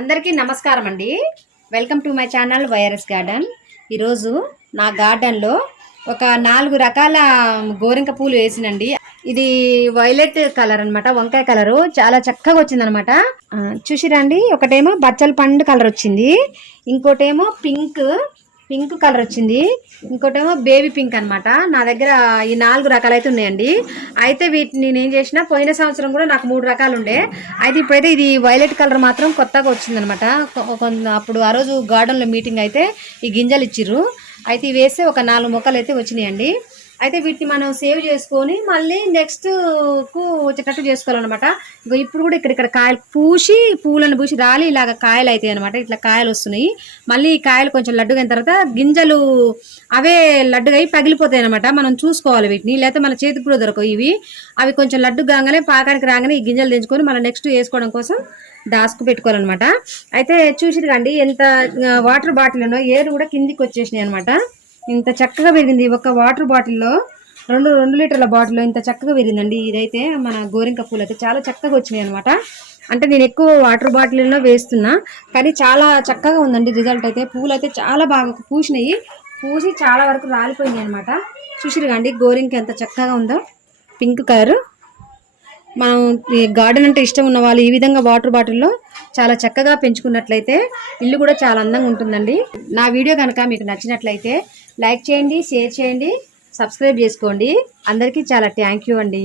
అందరికీ నమస్కారం అండి. Welcome to my channel virus garden ఈరోజు నా గార్డెన్లో ఒక నాలుగు రకాల గోరింక పూలు వేసినండి. ఇది వైలెట్ కలర్ అన్నమాట వంకాయ కలరు. చాలా చక్కగా వచ్చిందనమాట చూసిరండి ఒకటేమో బచ్చల పండు కలర్ వచ్చింది. ఇంకోటేమో పింక్ పింక్ కలర్ వచ్చింది. ఇంకోటేమో బేబీ పింక్ అనమాట నా దగ్గర ఈ నాలుగు రకాలు అయితే ఉన్నాయండి. అయితే వీటిని నేను ఏం చేసిన పోయిన సంవత్సరం కూడా నాకు మూడు రకాలు ఉండే. అయితే ఇప్పుడైతే ఇది వైలెట్ కలర్ మాత్రం కొత్తగా వచ్చిందనమాట అప్పుడు ఆ రోజు గార్డెన్లో మీటింగ్ అయితే ఈ గింజలు ఇచ్చిర్రు. అయితే ఇవి వేస్తే ఒక నాలుగు మొక్కలు అయితే వచ్చినాయండి. అయితే వీటిని మనం సేవ్ చేసుకొని మళ్ళీ నెక్స్ట్కు వచ్చేటట్టు చేసుకోవాలన్నమాట. ఇప్పుడు కూడా ఇక్కడ ఇక్కడ కాయలు పూసి పూలను పూసి రాలి ఇలాగ కాయలు అవుతాయి అనమాట ఇట్లా కాయలు వస్తున్నాయి. మళ్ళీ ఈ కాయలు కొంచెం లడ్డుగా తర్వాత గింజలు అవే లడ్డుగా అయి పగిలిపోతాయి అనమాట మనం చూసుకోవాలి వీటిని. లేకపోతే మన చేతికి కూడా దొరకవు ఇవి. అవి కొంచెం లడ్డు కాగానే పాకానికి రాగానే ఈ గింజలు తెంచుకొని మనం నెక్స్ట్ వేసుకోవడం కోసం దాసుకు పెట్టుకోవాలన్నమాట. అయితే చూసిరు కండి ఎంత వాటర్ బాటిల్ ఉన్నో ఏరు కూడా కిందికి వచ్చేసినాయి అనమాట ఇంత చక్కగా పెరిగింది ఒక వాటర్ బాటిల్లో రెండు రెండు లీటర్ల బాటిల్లో ఇంత చక్కగా పెరిగిందండి ఇదైతే మన గోరింక పూలు అయితే చాలా చక్కగా వచ్చినాయి అనమాట అంటే నేను ఎక్కువ వాటర్ బాటిల్లో వేస్తున్నా కానీ చాలా చక్కగా ఉందండి రిజల్ట్ అయితే. పూలు అయితే చాలా బాగా పూసినాయి. పూసి చాలా వరకు రాలిపోయినాయి అనమాట చూసిరు కండి గోరింక ఎంత చక్కగా ఉందో. Pink colour. మనం ఈ గార్డెన్ అంటే ఇష్టం ఉన్న వాళ్ళు ఈ విధంగా వాటర్ బాటిల్లో చాలా చక్కగా పెంచుకున్నట్లయితే ఇల్లు కూడా చాలా అందంగా ఉంటుందండి. నా వీడియో కనుక మీకు నచ్చినట్లయితే లైక్ చేయండి షేర్ చేయండి సబ్స్క్రైబ్ చేసుకోండి. అందరికీ చాలా థ్యాంక్ యూ అండి.